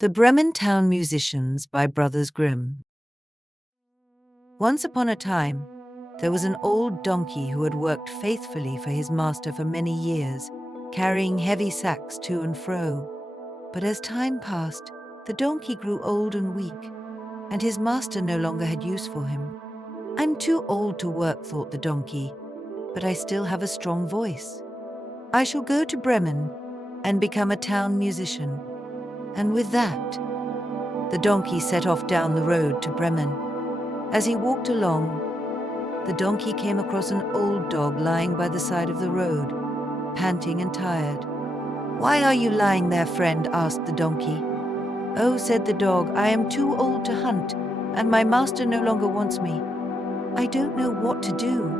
The Bremen Town Musicians by Brothers Grimm. Once upon a time, there was an old donkey who had worked faithfully for his master for many years, carrying heavy sacks to and fro. But as time passed, the donkey grew old and weak, and his master no longer had use for him. "I'm too old to work," thought the donkey, "but I still have a strong voice. I shall go to Bremen and become a town musician." And with that, the donkey set off down the road to Bremen. As he walked along, the donkey came across an old dog lying by the side of the road, panting and tired. "Why are you lying there, friend?" asked the donkey. "Oh," said the dog, "I am too old to hunt, and my master no longer wants me. I don't know what to do."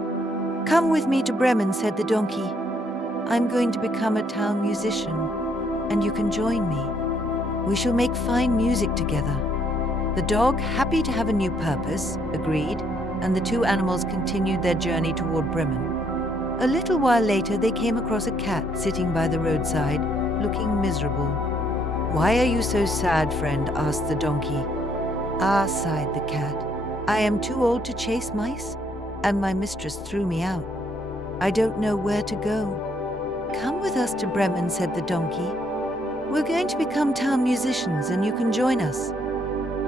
"Come with me to Bremen," said the donkey. "I'm going to become a town musician, and you can join me. We shall make fine music together." The dog, happy to have a new purpose, agreed, and the two animals continued their journey toward Bremen. A little while later, they came across a cat sitting by the roadside, looking miserable. "Why are you so sad, friend?" asked the donkey. "Ah," sighed the cat, "I am too old to chase mice, and my mistress threw me out. I don't know where to go." "Come with us to Bremen," said the donkey. "We're going to become town musicians, and you can join us.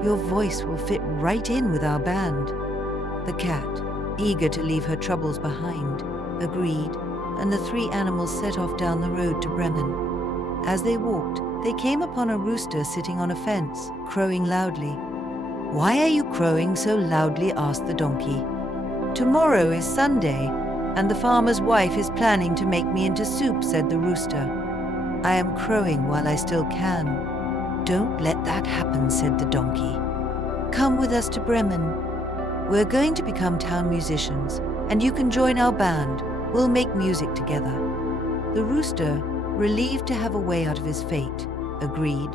Your voice will fit right in with our band." The cat, eager to leave her troubles behind, agreed, and the three animals set off down the road to Bremen. As they walked, they came upon a rooster sitting on a fence, crowing loudly. "Why are you crowing so loudly?" asked the donkey. "Tomorrow is Sunday, and the farmer's wife is planning to make me into soup," said the rooster. "I am crowing while I still can." "Don't let that happen," said the donkey. "Come with us to Bremen. We're going to become town musicians, and you can join our band. We'll make music together." The rooster, relieved to have a way out of his fate, agreed,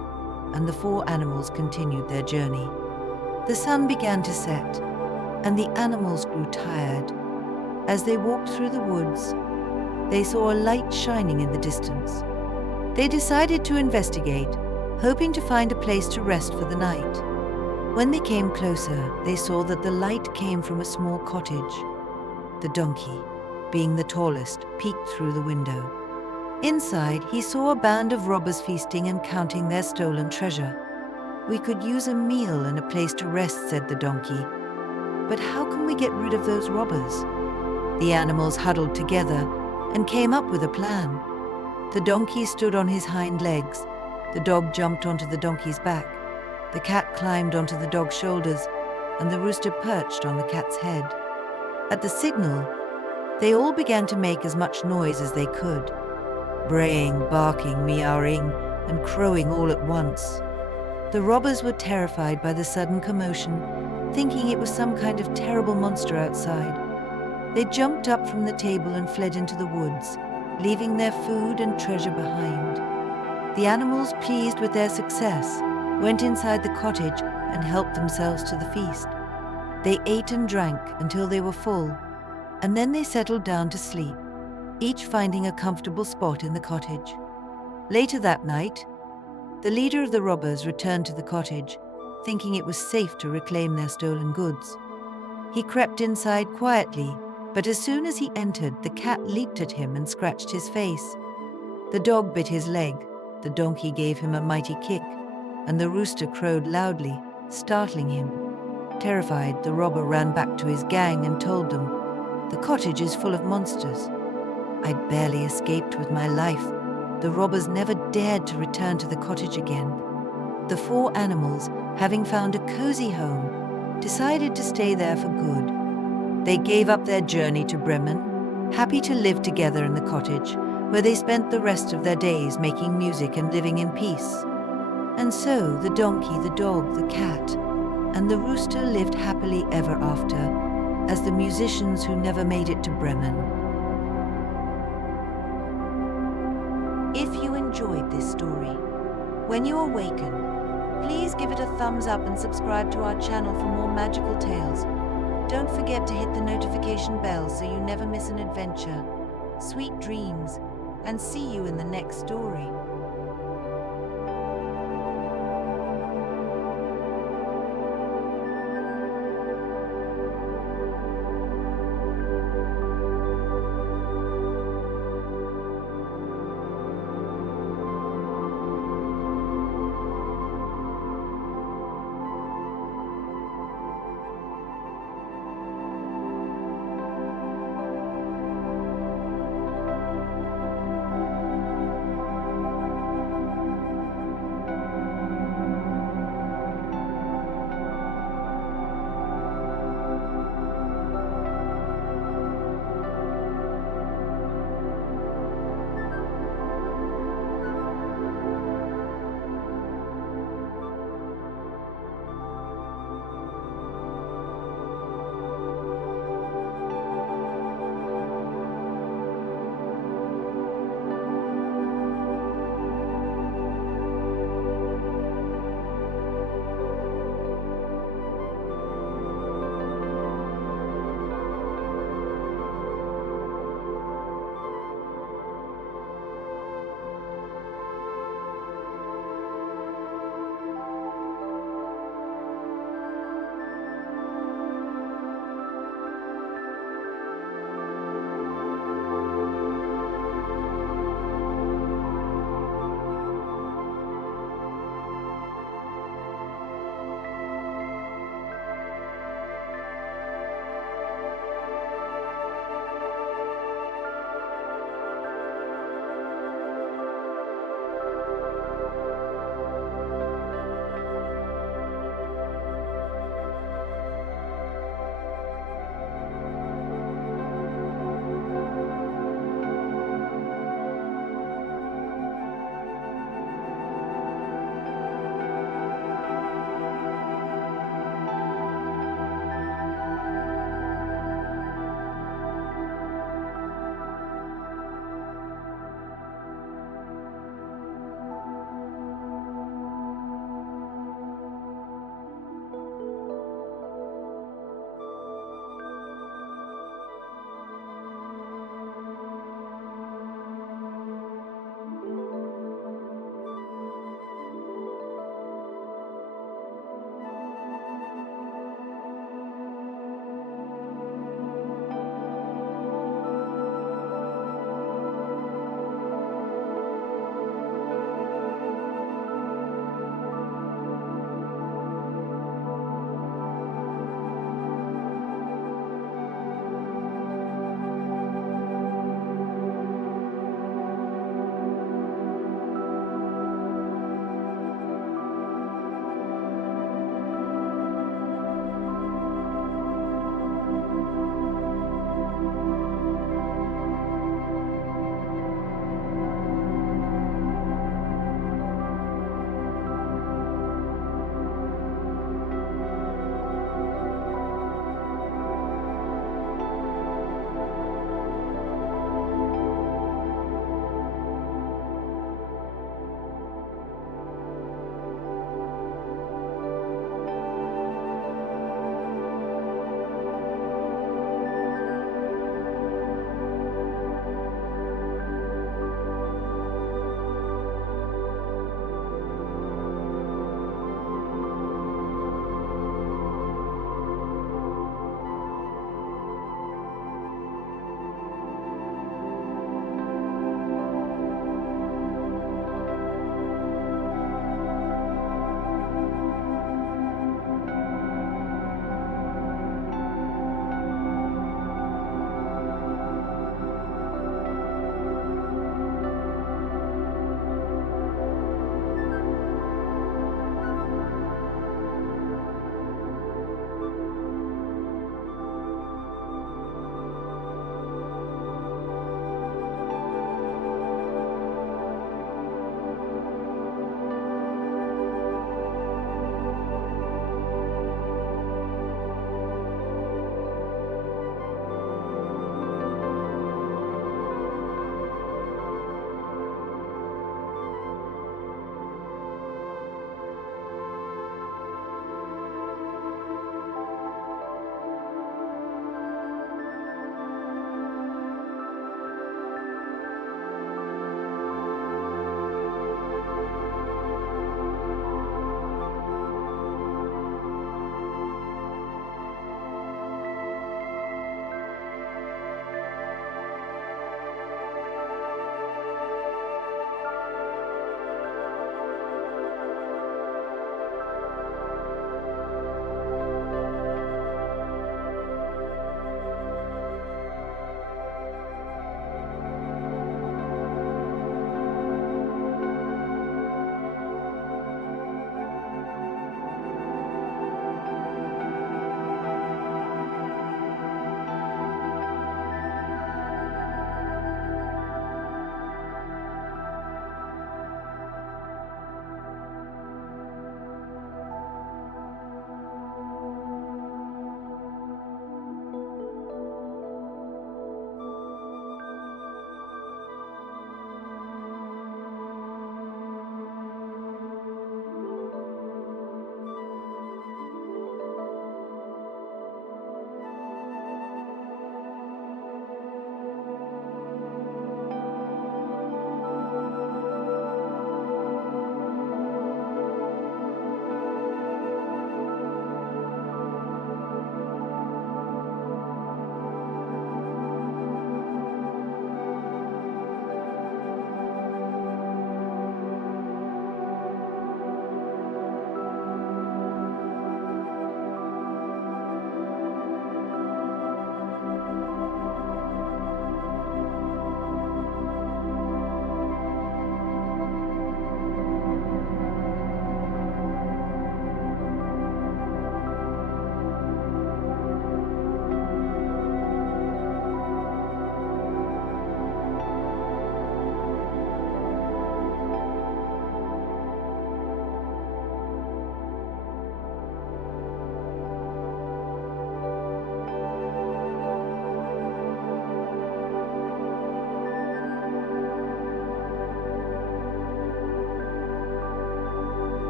and the four animals continued their journey. The sun began to set, and the animals grew tired. As they walked through the woods, they saw a light shining in the distance. They decided to investigate, hoping to find a place to rest for the night. When they came closer, they saw that the light came from a small cottage. The donkey, being the tallest, peeked through the window. Inside, he saw a band of robbers feasting and counting their stolen treasure. "We could use a meal and a place to rest," said the donkey. "But how can we get rid of those robbers?" The animals huddled together and came up with a plan. The donkey stood on his hind legs. The dog jumped onto the donkey's back. The cat climbed onto the dog's shoulders, and the rooster perched on the cat's head. At the signal, they all began to make as much noise as they could, braying, barking, meowing, and crowing all at once. The robbers were terrified by the sudden commotion, thinking it was some kind of terrible monster outside. They jumped up from the table and fled into the woods, leaving their food and treasure behind. The animals, pleased with their success, went inside the cottage and helped themselves to the feast. They ate and drank until they were full, and then they settled down to sleep, each finding a comfortable spot in the cottage. Later that night, the leader of the robbers returned to the cottage, thinking it was safe to reclaim their stolen goods. He crept inside quietly, but as soon as he entered, the cat leaped at him and scratched his face. The dog bit his leg, the donkey gave him a mighty kick, and the rooster crowed loudly, startling him. Terrified, the robber ran back to his gang and told them, "The cottage is full of monsters. I barely escaped with my life. The robbers never dared to return to the cottage again." The four animals, having found a cozy home, decided to stay there for good. They gave up their journey to Bremen, happy to live together in the cottage, where they spent the rest of their days making music and living in peace. And so the donkey, the dog, the cat, and the rooster lived happily ever after, as the musicians who never made it to Bremen. If you enjoyed this story, when you awaken, please give it a thumbs up and subscribe to our channel for more magical tales. Don't forget to hit the notification bell so you never miss an adventure. Sweet dreams, and see you in the next story.